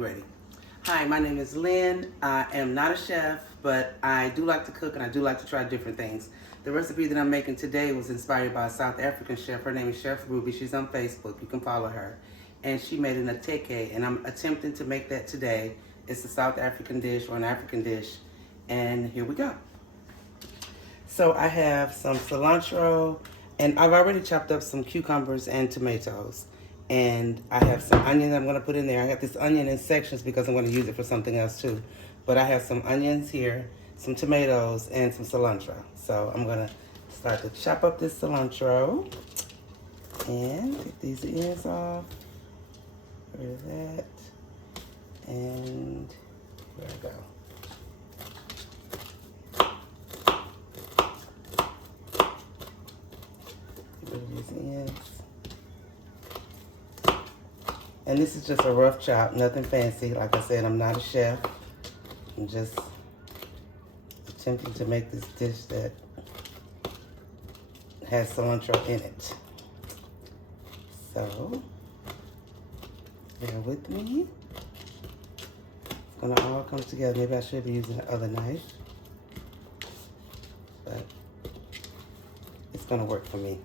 Ready. Hi, my name is Lynn. I am not a chef, but I do like to cook and I do like to try different things. The recipe that I'm making today was inspired by a South African chef. Her name is Chef Ruby. She's on Facebook. You can follow her. And she made an Atteke, and I'm attempting to make that today. It's a South African dish or an African dish. And here we go. So I have some cilantro, and I've already chopped up some cucumbers and tomatoes. And I have some onion I'm gonna put in there. I have this onion in sections because I'm gonna use it for something else too. But I have some onions here, some tomatoes, and some cilantro. So I'm gonna start to chop up this cilantro and get these ends off. Get rid of that. And here I go. These ends. And this is just a rough chop, nothing fancy. Like I said, I'm not a chef. I'm just attempting to make this dish that has cilantro in it. So, bear with me. It's gonna all come together. Maybe I should be using the other knife, but it's gonna work for me.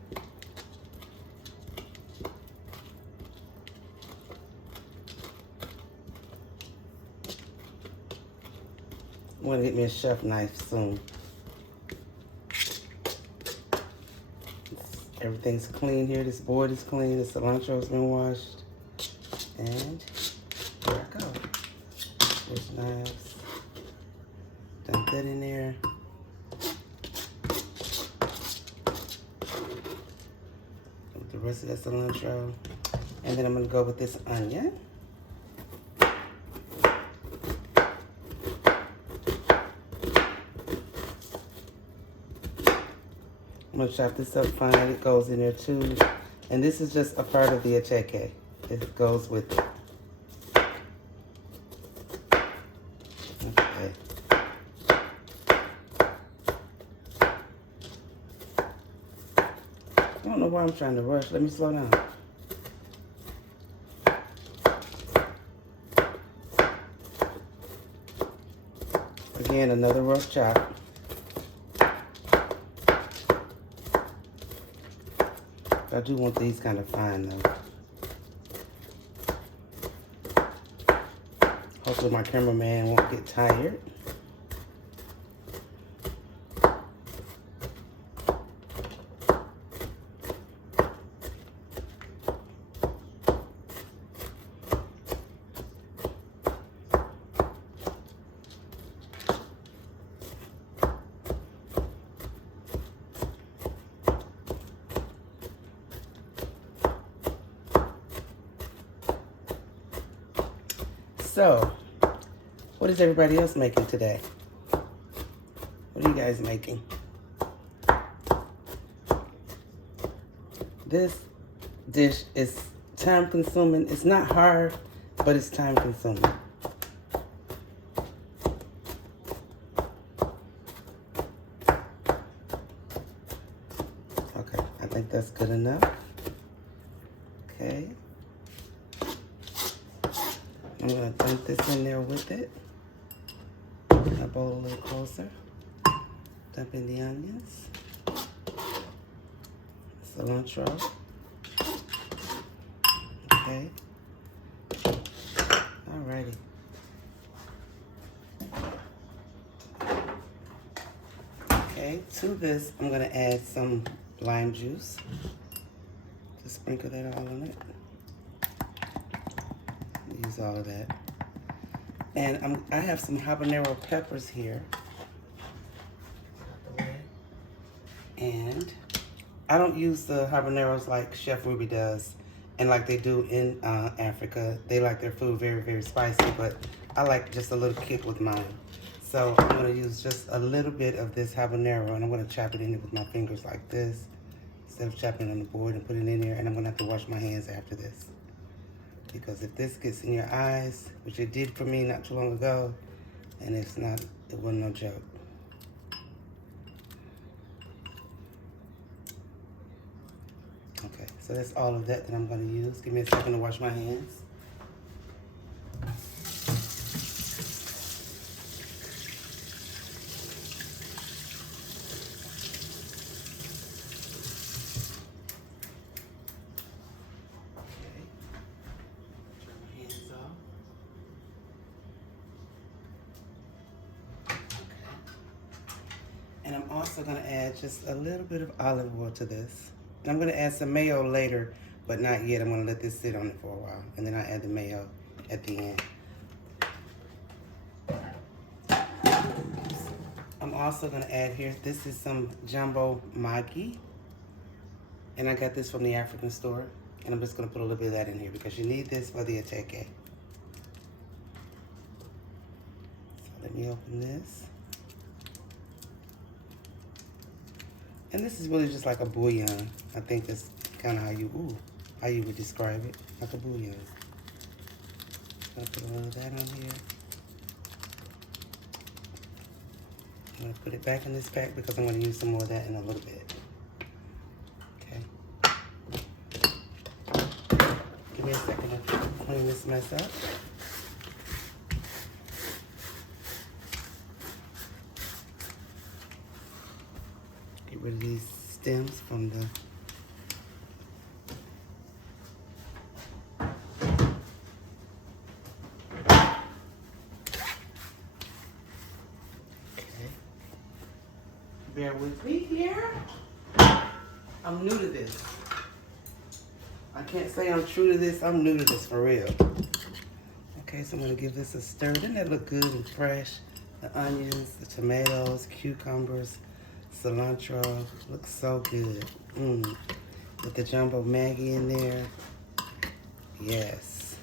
I'm gonna get me a chef knife soon. Everything's clean here. This board is clean. The cilantro's been washed. And here I go. There's knives. Dump that in there. With the rest of the cilantro. And then I'm gonna go with this onion. I'm gonna chop this up fine. It goes in there too. And this is just a part of the Atteke. It goes with it. Okay. I don't know why I'm trying to rush. Let me slow down. Again, another rough chop. I do want these kind of fine though. Hopefully my cameraman won't get tired. So, what is everybody else making today? What are you guys making? This dish is time consuming. It's not hard, but it's time consuming. Okay, I think that's good enough. Okay. I'm gonna dump this in there with it. My bowl a little closer. Dump in the onions. Cilantro. Okay. Alrighty. Okay, to this I'm gonna add some lime juice. Just sprinkle that all on it. Use all of that. And I have some habanero peppers here. And I don't use the habaneros like Chef Ruby does and like they do in Africa. They like their food very, very spicy, but I like just a little kick with mine. So I'm gonna use just a little bit of this habanero and I'm gonna chop it in with my fingers like this instead of chopping it on the board and put it in there. And I'm gonna have to wash my hands after this. Because if this gets in your eyes, which it did for me not too long ago, and it's not, it wasn't no joke. Okay, so that's all of that I'm gonna use. Give me a second to wash my hands. And I'm also gonna add just a little bit of olive oil to this. And I'm gonna add some mayo later, but not yet. I'm gonna let this sit on it for a while. And then I'll add the mayo at the end. I'm also gonna add here, this is some jumbo magi. And I got this from the African store. And I'm just gonna put a little bit of that in here because you need this for the Atteke. So let me open this. And this is really just like a bouillon. I think that's kind of how you would describe it, like a bouillon. I'm gonna put a little of that on here. I'm gonna put it back in this pack because I'm gonna use some more of that in a little bit. Okay. Give me a second to clean this mess up. Get rid of these stems from the bear with me here. I'm new to this. I can't say I'm true to this. I'm new to this for real. Okay, so I'm gonna give this a stir. Doesn't that look good and fresh? The onions, the tomatoes, cucumbers, cilantro. Looks so good. With the jumbo Maggi in there. Yes.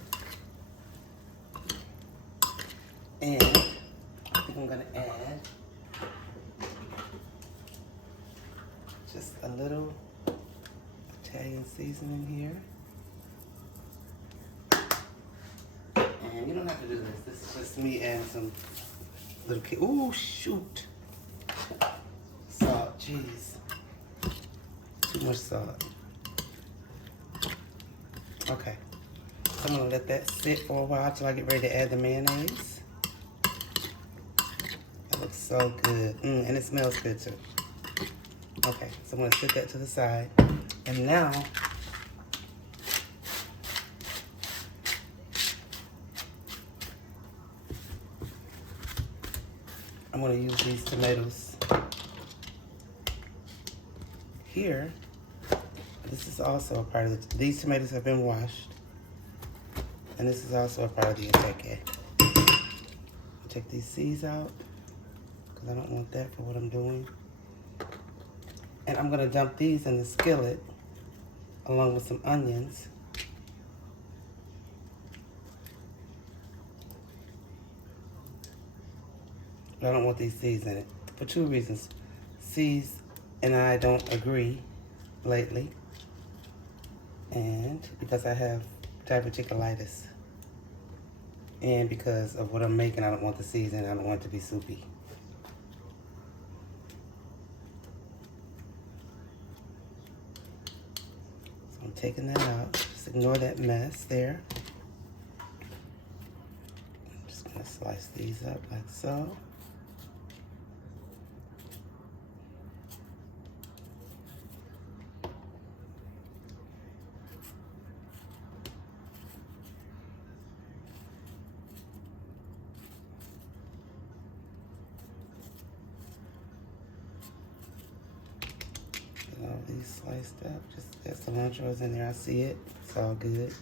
And I think I'm gonna add just a little Italian seasoning here. And you don't have to do this. This is just me adding some little, ooh, shoot. Salt, jeez. Too much salt. Okay. So I'm gonna let that sit for a while till I get ready to add the mayonnaise. That looks so good. And it smells good too. Okay, so I'm gonna set that to the side. And now, I'm gonna use these tomatoes here. This is also a part of these tomatoes have been washed. And this is also a part of the Atteke. Take these seeds out, because I don't want that for what I'm doing. And I'm gonna dump these in the skillet along with some onions. But I don't want these seeds in it for two reasons. Seeds and I don't agree lately. And because I have diverticulitis. And because of what I'm making, I don't want the seeds in it. I don't want it to be soupy. I'm taking that out. Just ignore that mess there. I'm just gonna slice these up like so. Get all these sliced up. Just that cilantro is in there. I see it. It's all good.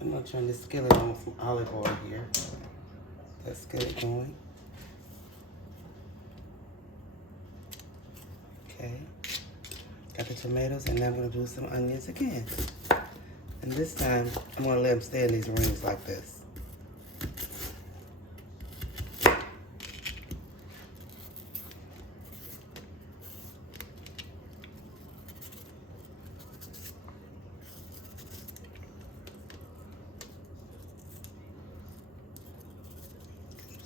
I'm gonna turn this skillet on with some olive oil here. Let's get it going. Okay. Got the tomatoes, and now I'm gonna do some onions again. And this time, I'm gonna let them stay in these rings like this.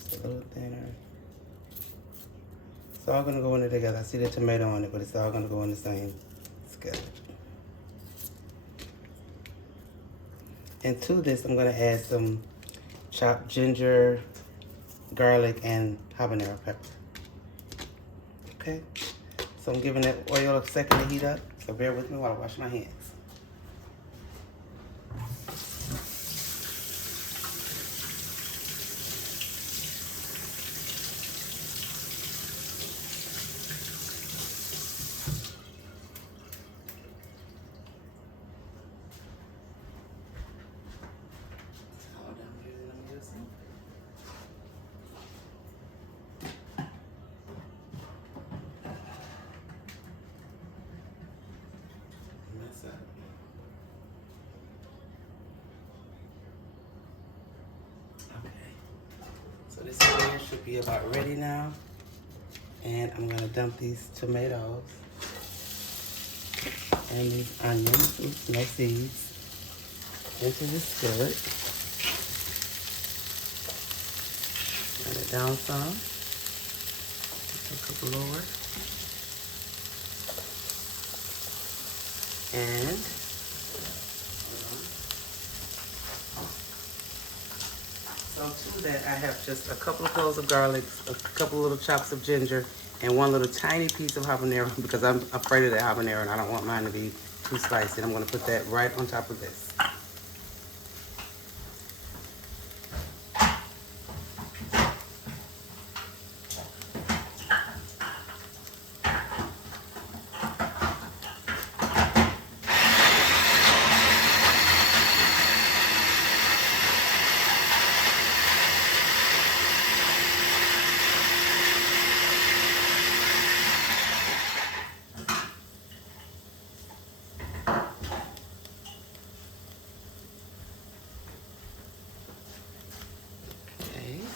Just a little thinner. It's all gonna go in it together. I see the tomato on it, but it's all gonna go in the same skillet. And to this, I'm gonna add some chopped ginger, garlic, and habanero pepper. Okay, so I'm giving that oil a second to heat up. So bear with me while I wash my hands. So this pan should be about ready now. And I'm gonna dump these tomatoes and these onions, no seeds, into the skillet. Turn it down some. Cook lower. And so to that, I have just a couple of cloves of garlic, a couple little chops of ginger, and one little tiny piece of habanero because I'm afraid of the habanero and I don't want mine to be too spicy. I'm going to put that right on top of this.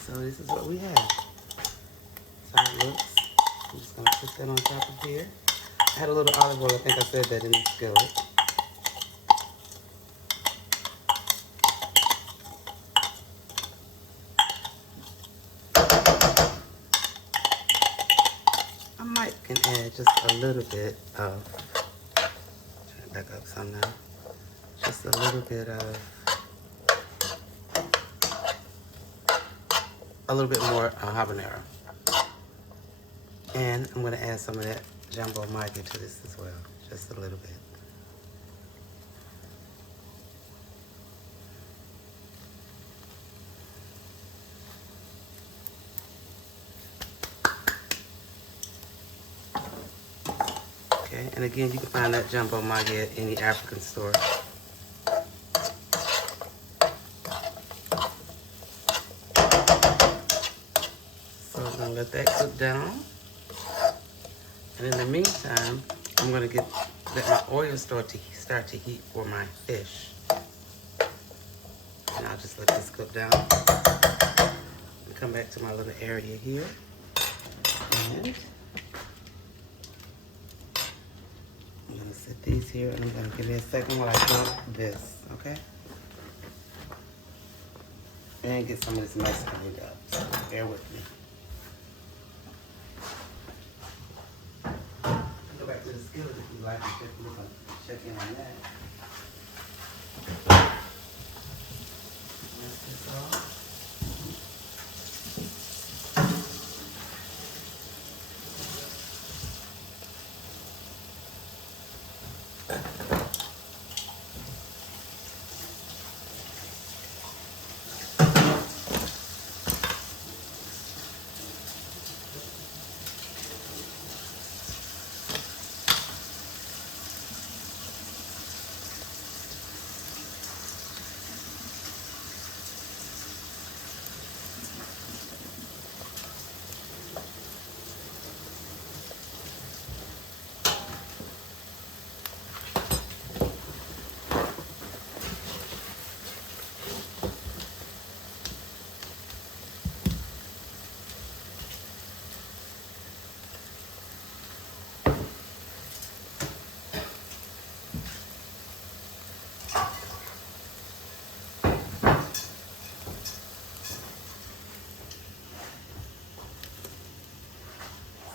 So this is what we have. That's how it looks. I'm just gonna put that on top of here. I had a little olive oil, I think I said that in the skillet. I might can add just a little bit of, try to back up some now. Just a little bit of, a little bit more habanero. And I'm going to add some of that jumbo maggi to this as well, just a little bit. Okay, and again, you can find that jumbo maggi at any African store. So I'm going to let that cook down. And in the meantime, I'm going to let my oil start to heat for my fish. And I'll just let this cook down. And come back to my little area here. And I'm going to set these here and I'm going to give me a second while I dump this, okay? And get some of this mess cleaned up. So bear with me. To the skillet if you like to check in on that. Rinse this off.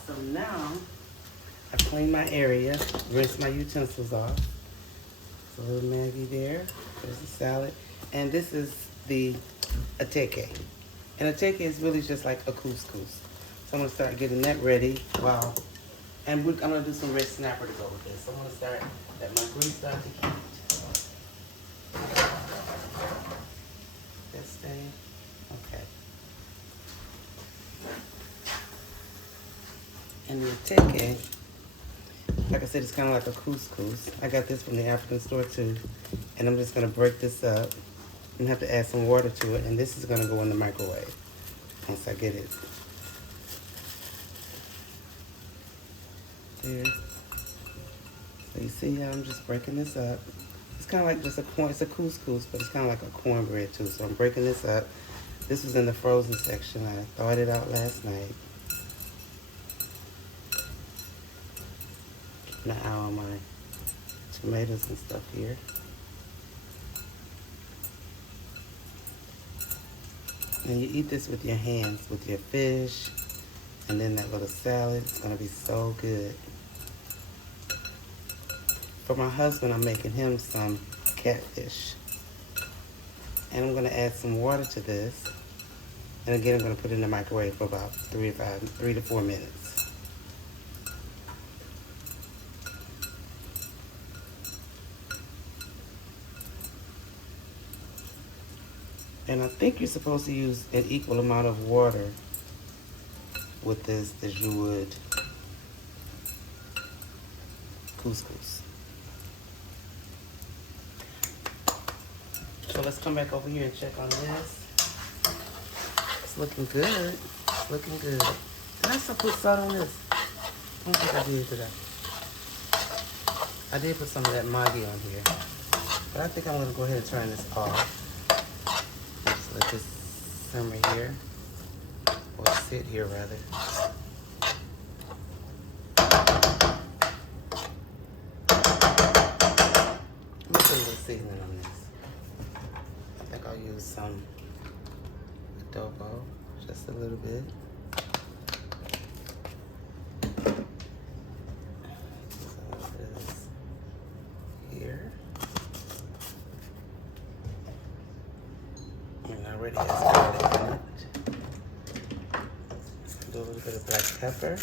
So now, I clean my area, rinse my utensils off. So a little Maggi there, there's the salad. And this is the Atteke. And Atteke is really just like a couscous. So I'm gonna start getting that ready while And I'm gonna do some red snapper to go with this. So I'm gonna start, let my grease start to heat. This thing, okay. And the Atteke, like I said, it's kind of like a couscous. I got this from the African store too. And I'm just gonna break this up. I'm gonna have to add some water to it, and this is gonna go in the microwave once I get it there. So you see how I'm just breaking this up. It's kind of like just it's a couscous, but it's kind of like a cornbread too. So I'm breaking this up. This was in the frozen section. I thawed it out last night. Keeping an eye on my tomatoes and stuff here. And you eat this with your hands, with your fish, and then that little salad. It's gonna be so good. For my husband, I'm making him some catfish. And I'm gonna add some water to this. And again, I'm gonna put it in the microwave for about 3 to 4 minutes. And I think you're supposed to use an equal amount of water with this as you would couscous. So let's come back over here and check on this. It's looking good. It's looking good. Did I still put salt on this? I don't think I did today. I did put some of that Maggi on here. But I think I'm gonna go ahead and turn this off. Just let this simmer here. Or sit here rather. Let me put a little seasoning on this. I think I'll use some adobo, just a little bit. So this here. And I already has garlic in it. Do a little bit of black pepper.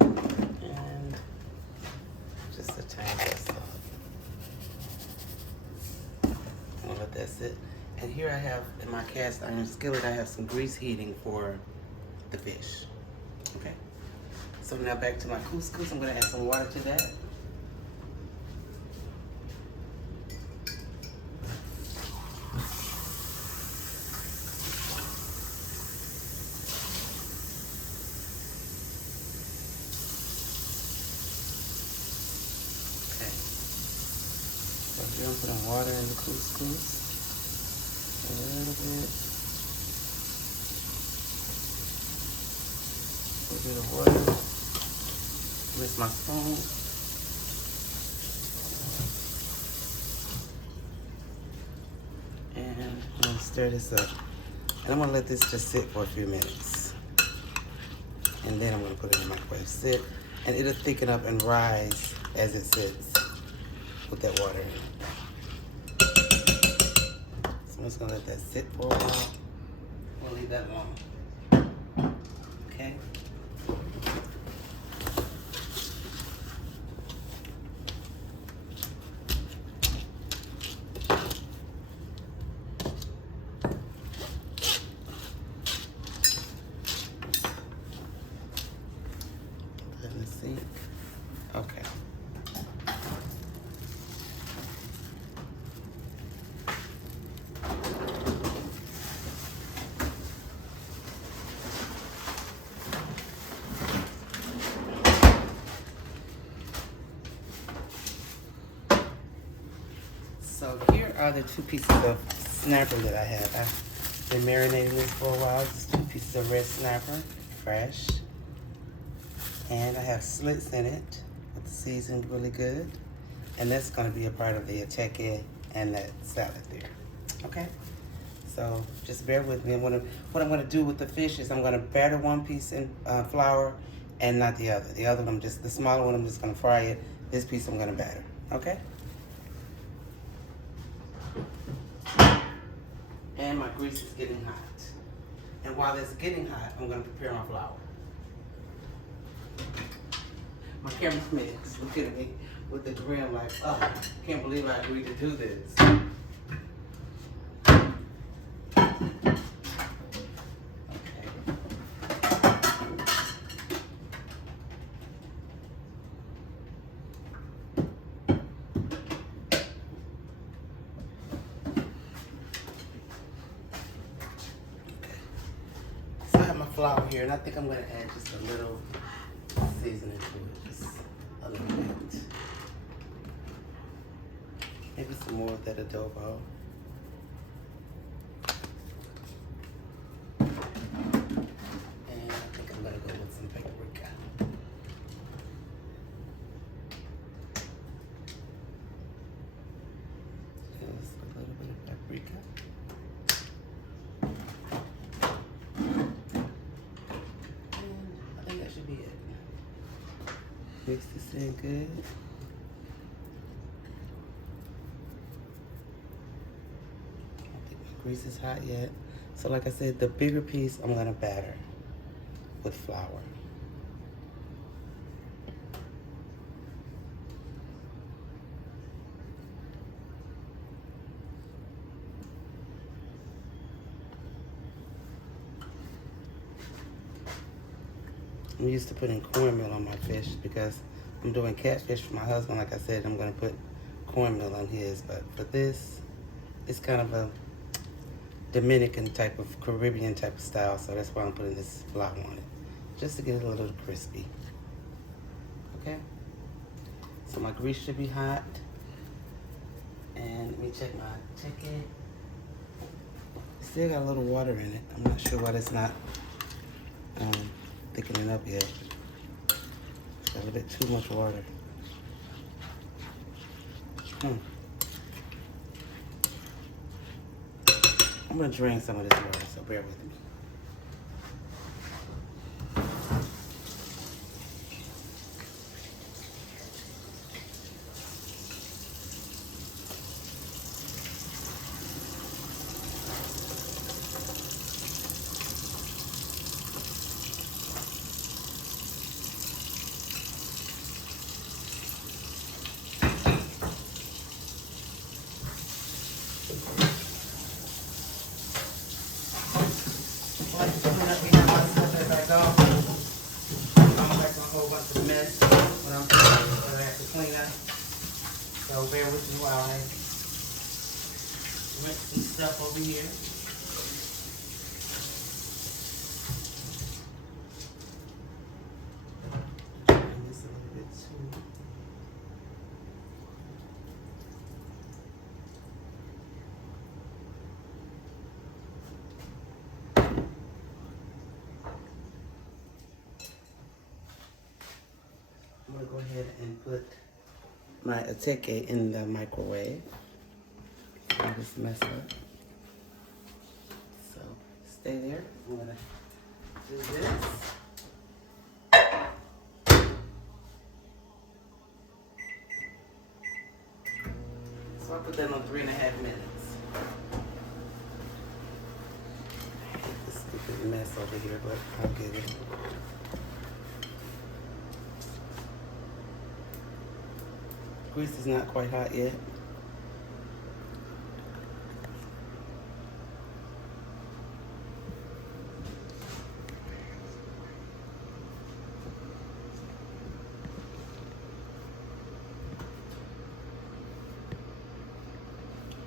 And just a tiny bit of salt. I'm gonna let that sit. And here I have, in my cast iron skillet, I have some grease heating for the fish. Okay. So now back to my couscous. I'm gonna add some water to that. So here I'm putting water in the couscous. A little bit. A little bit of water. With my spoon. And I'm gonna stir this up. And I'm gonna let this just sit for a few minutes. And then I'm gonna put it in the microwave. Sit. And it'll thicken up and rise as it sits with that water in it. So I'm just gonna let that sit for a while. We'll leave that alone. Okay. Put it in the sink. Okay. So here are the 2 pieces of snapper that I have. I've been marinating this for a while. This is 2 pieces of red snapper, fresh. And I have slits in it, it's seasoned really good. And that's gonna be a part of the Atteke and that salad there, okay? So just bear with me. What I'm gonna do with the fish is I'm gonna batter 1 piece in flour and not the other. The other one, the smaller one, I'm just gonna fry it. This piece I'm gonna batter, okay? And my grease is getting hot. And while it's getting hot, I'm gonna prepare my flour. My camera's mixed. Look at me with the grin like, oh, can't believe I agreed to do this. Flour here, and I think I'm going to add just a little seasoning to it, just a little bit. Maybe some more of that adobo. And I think I'm going to go with some paprika. Just a little bit of paprika. Be it. Mix this in good. I don't think my grease is hot yet. So like I said, the bigger piece I'm gonna batter with flour. I'm used to putting cornmeal on my fish because I'm doing catfish for my husband. Like I said, I'm gonna put cornmeal on his, but for this, it's kind of a Dominican type of, Caribbean type of style, so that's why I'm putting this flour on it, just to get it a little crispy. Okay? So my grease should be hot. And let me check my Atteke. Still got a little water in it. I'm not sure why that's not thickening up yet. Got a little bit too much water. I'm gonna drain some of this water, so bear with me. Mess when I'm that I have to clean up. So bear with me while I rinse some stuff over here. Drain this a little bit too. I'm gonna go ahead and put my Atteke in the microwave. I'll just mess up. So stay there. I'm gonna do this. So I put that on 3.5 minutes. This stupid mess over here, but I'll get it. Grease is not quite hot yet.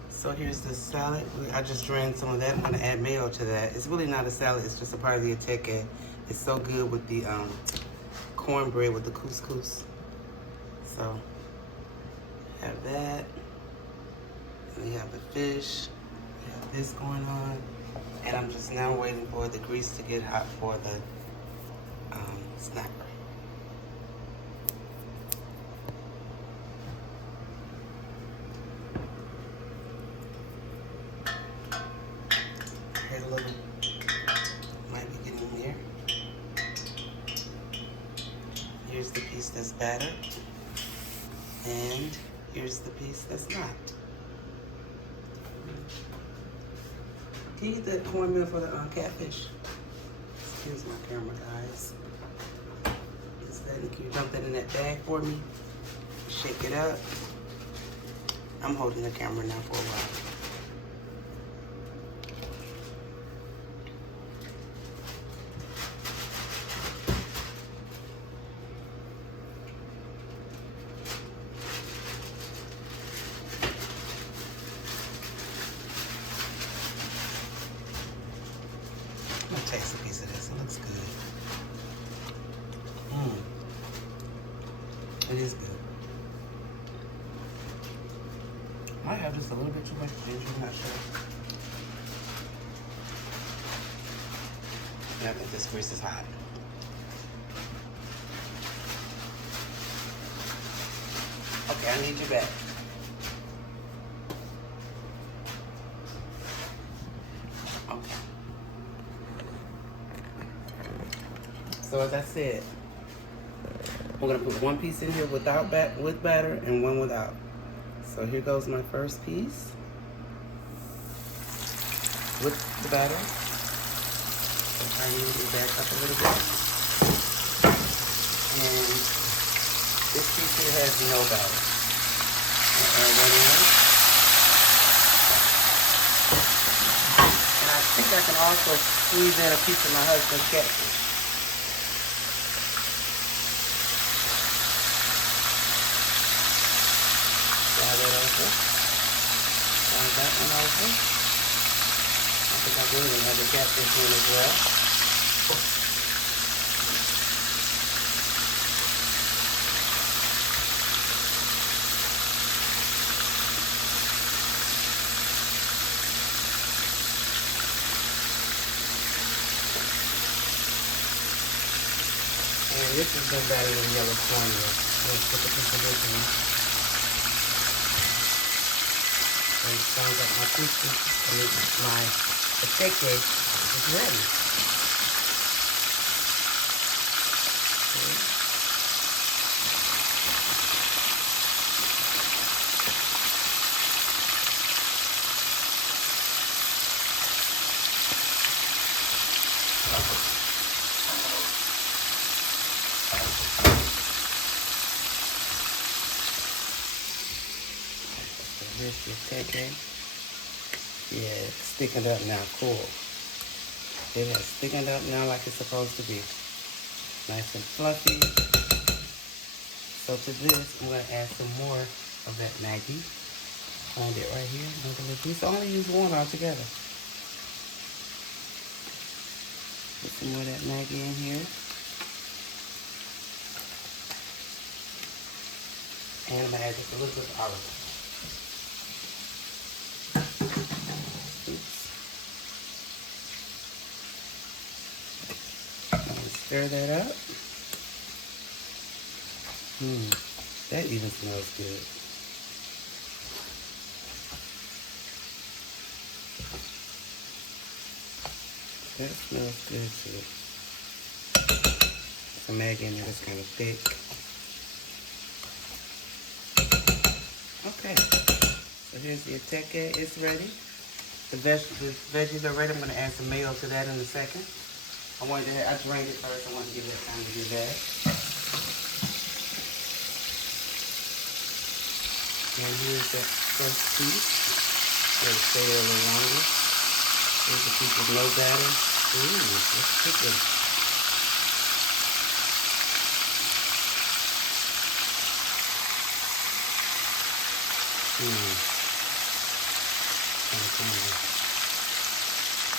So here's the salad. I just drained some of that. I'm gonna add mayo to that. It's really not a salad, it's just a part of the Atteke. It's so good with the cornbread with the couscous. So have that. And we have the fish. We have this going on. And I'm just now waiting for the grease to get hot for the snapper. Here's a little, might be getting near. Here's the piece that's battered. And here's the piece that's not. Can you get that cornmeal for the catfish? Excuse my camera, guys. Can you dump that in that bag for me? Shake it up. I'm holding the camera now for a while. I'm gonna taste a piece of this. It looks good. It is good. I have just a little bit too much ginger, I'm not sure. And I think this grease is hot. Okay, I need you back. Okay. So as I said, I'm gonna put one piece in here with batter and one without. So here goes my first piece with the batter. So I need to back up a little bit. And this piece here has no batter. And I think I can also squeeze in a piece of my husband's catfish. Slide that over. Slide that one over. I think I really have the catfish in as well. And this is been battered in yellow cornmeal. Let's put the piece of this in. And it sounds like my my Atteke is ready. Okay. Here's the Atteke. Yeah, it's thickened up now, cool. It has thickened up now like it's supposed to be. Nice and fluffy. So to this, I'm gonna add some more of that Maggi. Find it right here, another little piece. I only use one altogether. Put some more of that Maggi in here. And I'm gonna add just a little bit of olive oil. Stir that up. That even smells good. That smells good too. Some Maggi in there that's kind of thick. Okay. So here's the Atteke. It's ready. The veggies are ready. I'm going to add some mayo to that in a second. I drained it first. I wanted to give that time to do that. And here's that first piece. Let it stay there a little longer. Here's the piece with no batter. Ooh, let's cook it.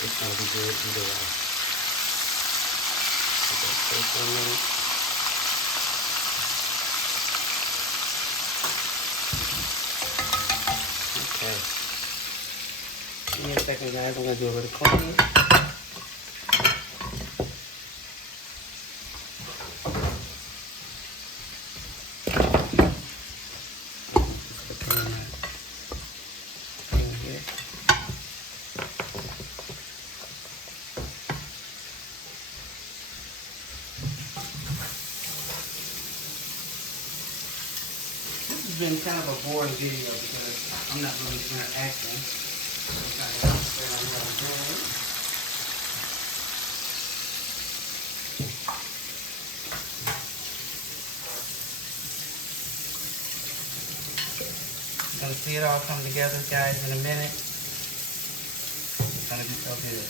It's going to be good either way. Okay, for a minute. Okay. Give me a second, guys. I'm going to do a little cleaning. Been kind of a boring video because I'm not really interacting. I'm trying to understand what I'm doing. gonna see it all come together, guys, in a minute. It's gonna be so good.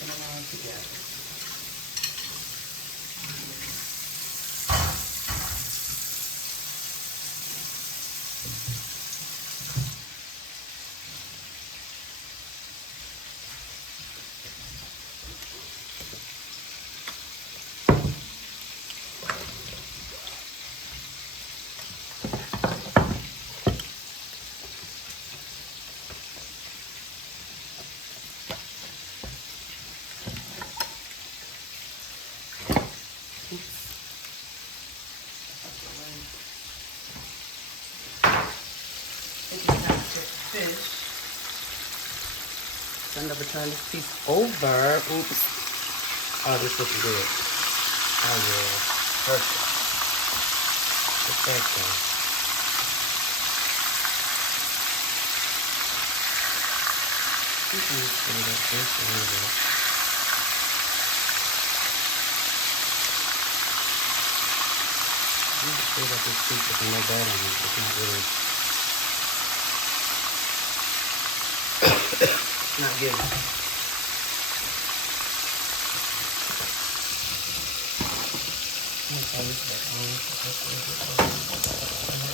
Come on together. Fish. So I'm gonna turn this piece over. Oops. Oh, this looking good. Oh yeah. Perfect. Perfecto. You can just put it up just a little bit. I'm just feel like this piece is no bad on it. It's not really. Not good. Okay, this back on.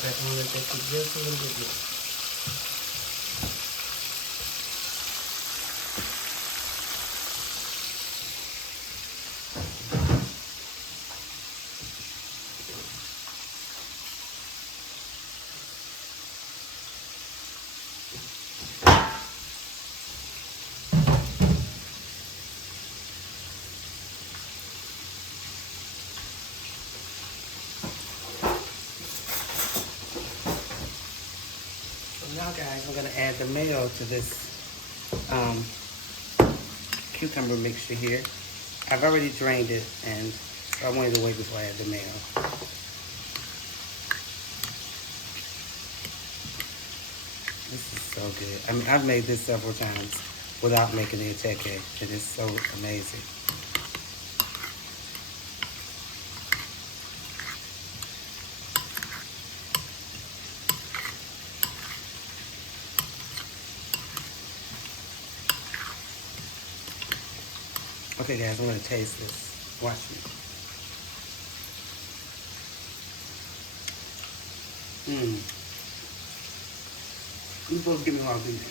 Back on, let that cook just a little bit more. Now guys, I'm going to add the mayo to this cucumber mixture here. I've already drained it, and I wanted to wait before I add the mayo. This is so good. I mean, I've made this several times without making the Atteke. It is so amazing. Okay guys, I'm gonna taste this. Watch me. You supposed to give me all these.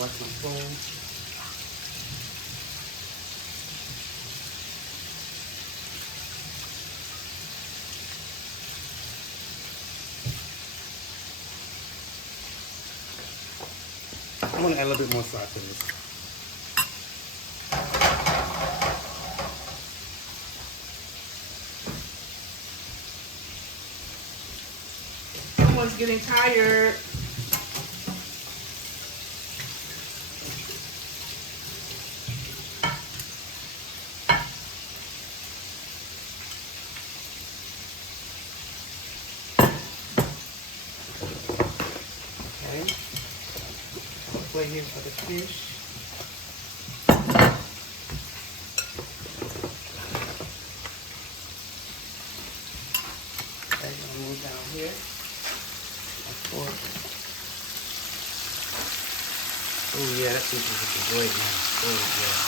Watch my spoon. I want to add a little bit more salt to this. Someone's getting tired. Okay. Wait here for the fish. Okay, I'm gonna move down here. My fork. Oh yeah, that fish is looking great now. Oh yeah.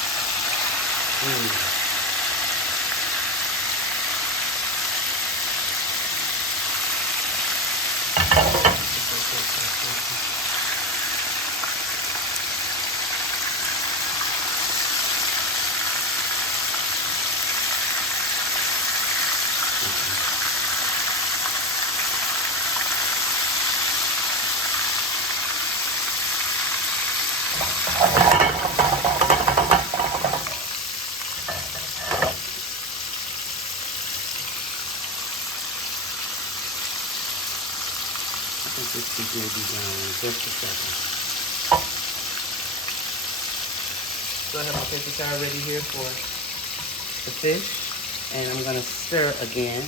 These may be done in just a second. So I have my paper towel ready here for the fish, and I'm gonna stir again.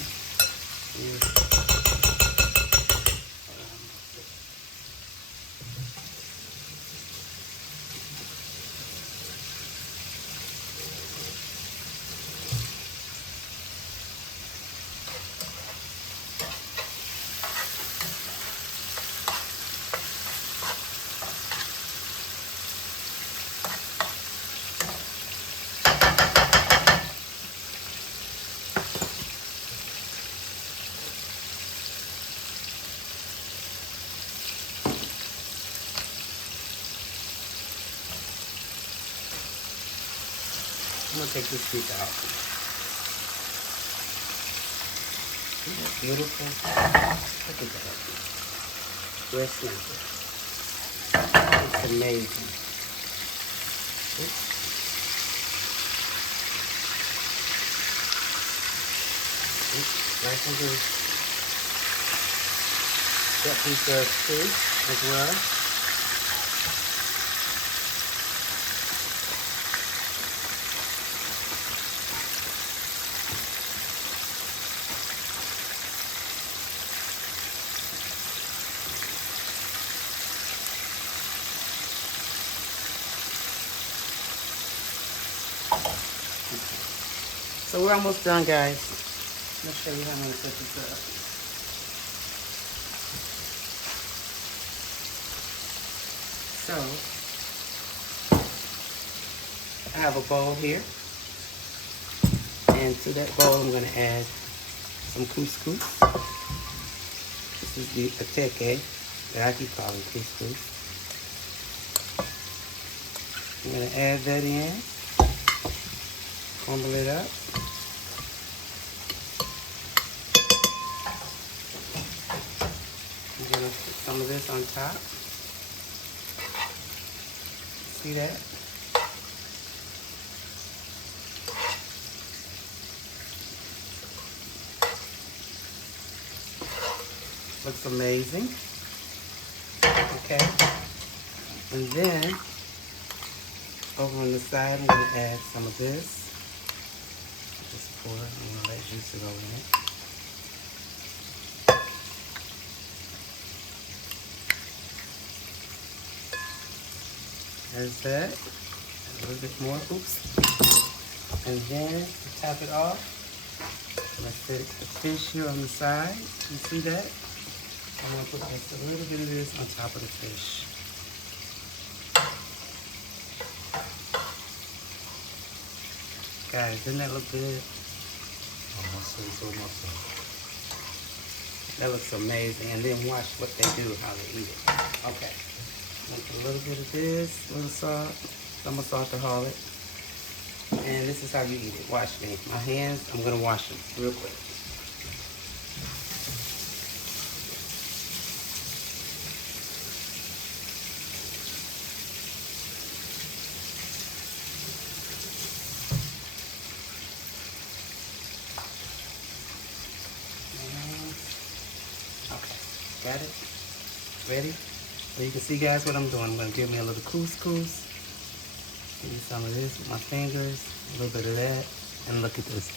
I'm gonna take this piece out. Isn't that beautiful? Look at that. Breast snapper. It's amazing. Oops. Nice and good. That piece of fish as well. So we're almost done, guys. Let's show you how I'm going to put this up. So, I have a bowl here. And to that bowl, I'm going to add some couscous. This is the Atteke that I keep calling couscous. I'm going to add that in. Crumble it up. I'm going to put some of this on top. See that? Looks amazing. Okay. And then, over on the side, I'm going to add some of this. Just pour it. I'm going to let juice go in it. There's that. A little bit more. Oops. And then, to top it off, let's put the fish here on the side. You see that? I'm going to put just a little bit of this on top of the fish. Guys, doesn't that look good? That looks amazing. And then watch what they do, how they eat it. Okay. Make a little bit of this, a little salt, some alcoholic. And this is how you eat it. Watch me. My hands, I'm going to wash them real quick. Got it? Ready? So you can see, guys, what I'm doing. I'm going to give me a little couscous. Give me some of this with my fingers. A little bit of that. And look at this.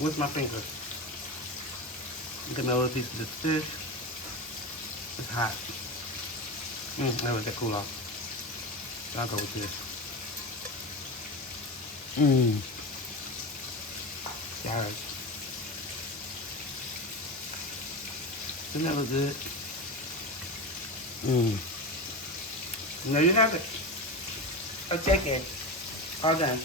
With my fingers. Get me a little piece of this fish. It's hot. Let that cool off. So I'll go with this. Guys. Doesn't that look good? There you have it. Atteke. All done.